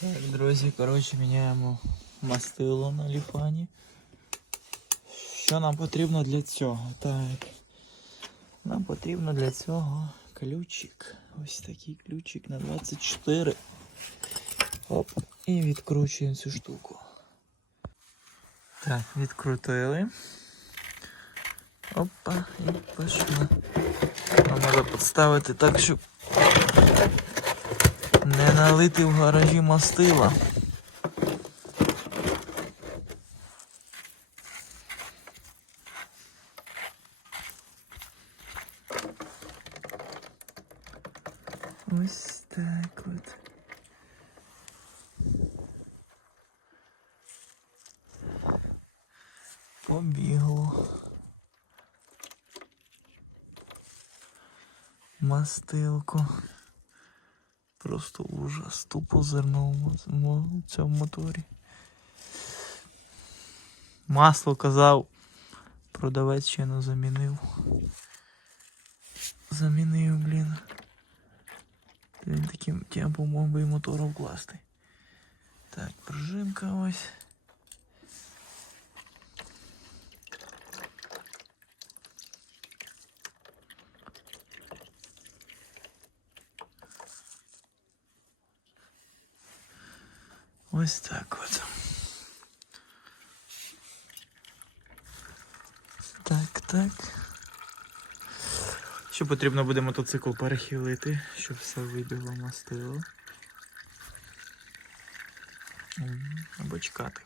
Так, друзі, коротше, міняємо мастило на ліфані. Що нам потрібно для цього? Так. Нам потрібно для цього ключик. Ось такий ключик на 24. Оп. І відкручуємо цю штуку. Так, відкрутили. Опа, і пішло. Нам треба підставити так, щоб не налити в гаражі мастила. Ось так от. Побігло. Мастилко. Просто ужас. Тупо зерно в мо- мо- в цьому моторі. Масло казав. Продавець ще не замінив. Замінив, блін. Він таким темпом мог би і мотор вкласти. Так, пружинка ось. Ось так от. Так, так. Ще потрібно буде мотоцикл перехилити, щоб все вибігло мастило. Або чекати.